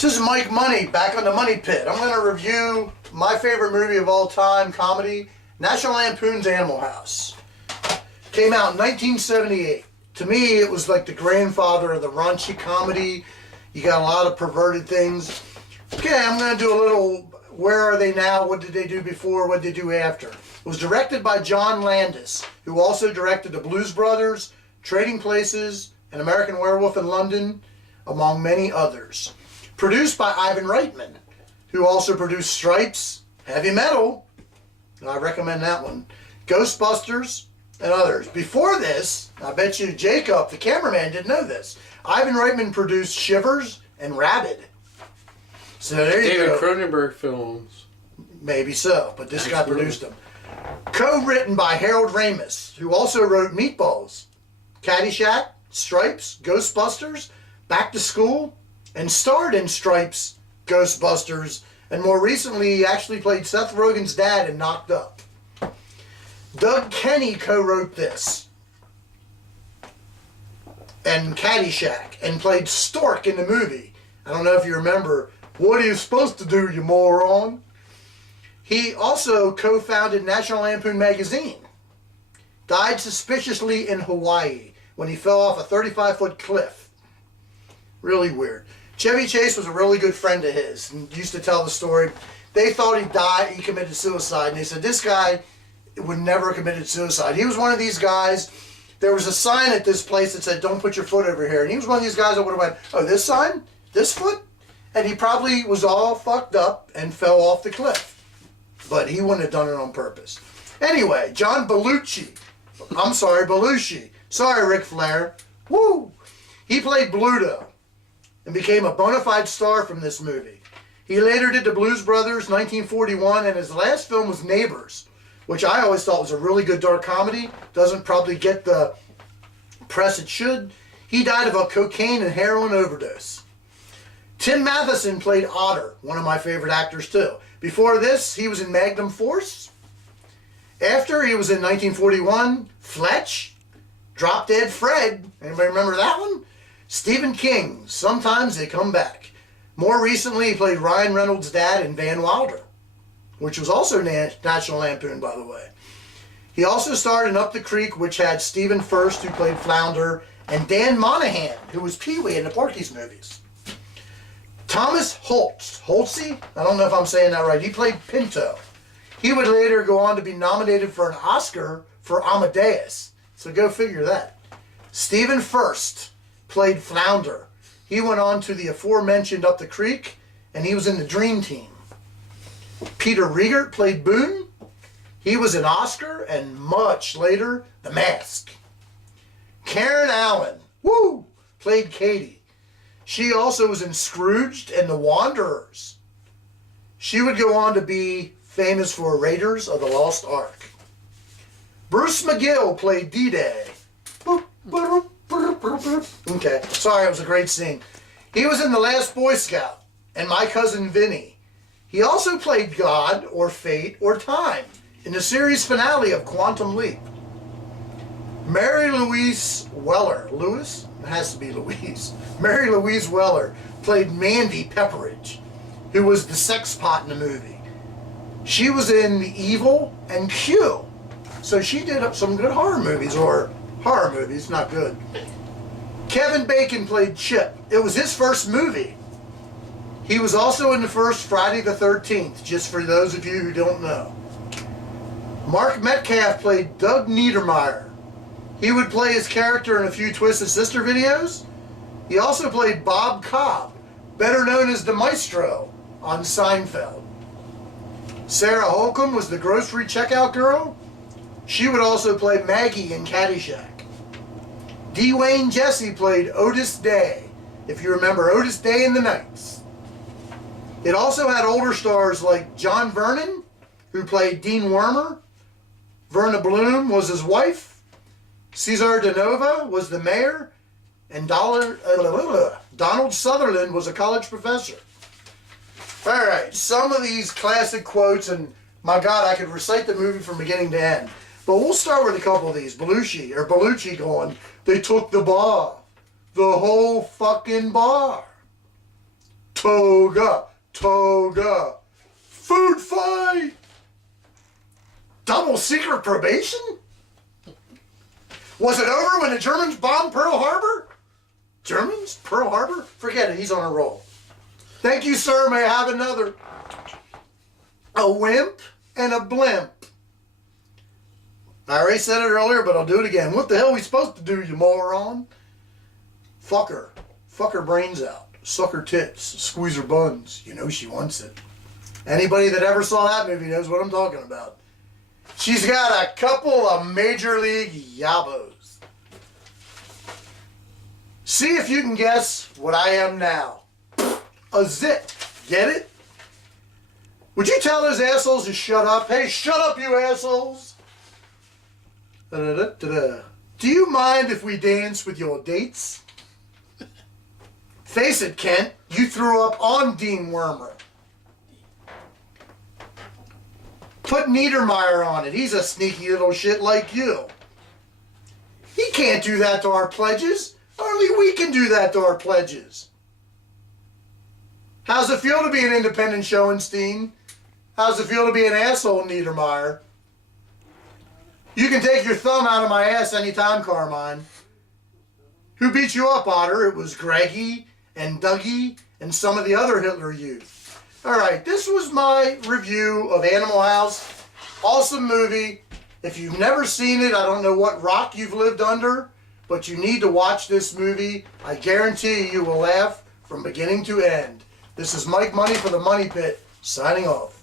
This is Mike Money, back on the Money Pit. I'm going to review my favorite movie of all time, comedy, National Lampoon's Animal House. Came out in 1978. To me, it was like the grandfather of the raunchy comedy. You got a lot of perverted things. Okay, I'm going to do a little, where are they now? What did they do before? What did they do after? It was directed by John Landis, who also directed The Blues Brothers, Trading Places, An American Werewolf in London, among many others. Produced by Ivan Reitman, who also produced Stripes, Heavy Metal, I recommend that one, Ghostbusters, and others. Before this, I bet you Jacob, the cameraman, didn't know this. Ivan Reitman produced Shivers and Rabid. So there you go. David Cronenberg films. Maybe so, but this guy produced them. Co-written by Harold Ramis, who also wrote Meatballs, Caddyshack, Stripes, Ghostbusters, Back to School, and starred in Stripes, Ghostbusters, and more recently he actually played Seth Rogen's dad in Knocked Up. Doug Kenny co-wrote this and Caddyshack and played Stork in the movie. I don't know if you remember, what are you supposed to do, you moron? He also co-founded National Lampoon magazine. Died suspiciously in Hawaii when he fell off a 35-foot cliff. Really weird. Chevy Chase was a really good friend of his and used to tell the story. They thought he died, he committed suicide, and they said this guy would never have committed suicide. He was one of these guys. There was a sign at this place that said, don't put your foot over here. And he was one of these guys that would have went, oh, this sign? This foot? And he probably was all fucked up and fell off the cliff. But he wouldn't have done it on purpose. Anyway, John Belushi. Sorry, Ric Flair. Woo! He played Bluto and became a bona fide star from this movie. He later did The Blues Brothers, 1941, and his last film was Neighbors, which I always thought was a really good dark comedy. Doesn't probably get the press it should. He died of a cocaine and heroin overdose. Tim Matheson played Otter, one of my favorite actors too. Before this, he was in Magnum Force. After, he was in 1941, Fletch, Drop Dead Fred. Anybody remember that one? Stephen King, Sometimes They Come Back. More recently, he played Ryan Reynolds' dad in Van Wilder, which was also National Lampoon, by the way. He also starred in Up the Creek, which had Stephen Furst, who played Flounder, and Dan Monahan, who was Pee-wee in the Porky's movies. Thomas Holtze, I don't know if I'm saying that right, he played Pinto. He would later go on to be nominated for an Oscar for Amadeus, so go figure that. Stephen Furst played Flounder. He went on to the aforementioned Up the Creek, and he was in the Dream Team. Peter Riegert played Boone. He was in Oscar, and much later, The Mask. Karen Allen, played Katie. She also was in Scrooged and The Wanderers. She would go on to be famous for Raiders of the Lost Ark. Bruce McGill played D-Day. Okay, sorry, it was a great scene. He was in The Last Boy Scout and My Cousin Vinny. He also played God or Fate or Time in the series finale of Quantum Leap. Mary Louise Weller, It has to be Louise. Mary Louise Weller played Mandy Pepperidge, who was the sex pot in the movie. She was in The Evil and Q, so she did up some good horror movies, not good. Kevin Bacon played Chip. It was his first movie. He was also in the first Friday the 13th, just for those of you who don't know. Mark Metcalf played Doug Niedermeyer. He would play his character in a few Twisted Sister videos. He also played Bob Cobb, better known as the Maestro, on Seinfeld. Sarah Holcomb was the grocery checkout girl. She would also play Maggie in Caddyshack. Dwayne Jesse played Otis Day, if you remember Otis Day and the Knights. It also had older stars like John Vernon, who played Dean Wormer. Verna Bloom was his wife. Cesar DeNova was the mayor. And Donald Sutherland was a college professor. All right, some of these classic quotes, and my God, I could recite the movie from beginning to end. But we'll start with a couple of these. Belushi going, they took the bar. The whole fucking bar. Toga, toga. Food fight. Double secret probation? Was it over when the Germans bombed Pearl Harbor? Germans? Pearl Harbor? Forget it, he's on a roll. Thank you, sir. May I have another? A wimp and a blimp. I already said it earlier, but I'll do it again. What the hell are we supposed to do, you moron? Fuck her. Fuck her brains out. Suck her tits. Squeeze her buns. You know she wants it. Anybody that ever saw that movie knows what I'm talking about. She's got a couple of major league yabos. See if you can guess what I am now. A zit. Get it? Would you tell those assholes to shut up? Hey, shut up, you assholes. Da-da-da-da-da. Do you mind if we dance with your dates? Face it, Kent. You threw up on Dean Wormer. Put Niedermeyer on it. He's a sneaky little shit like you. He can't do that to our pledges. Only we can do that to our pledges. How's it feel to be an independent Schoenstein? How's it feel to be an asshole, Niedermeyer? You can take your thumb out of my ass anytime, Carmine. Who beat you up, Otter? It was Greggy and Dougie and some of the other Hitler youth. Alright, this was my review of Animal House. Awesome movie. If you've never seen it, I don't know what rock you've lived under, but you need to watch this movie. I guarantee you will laugh from beginning to end. This is Mike Money for the Money Pit, signing off.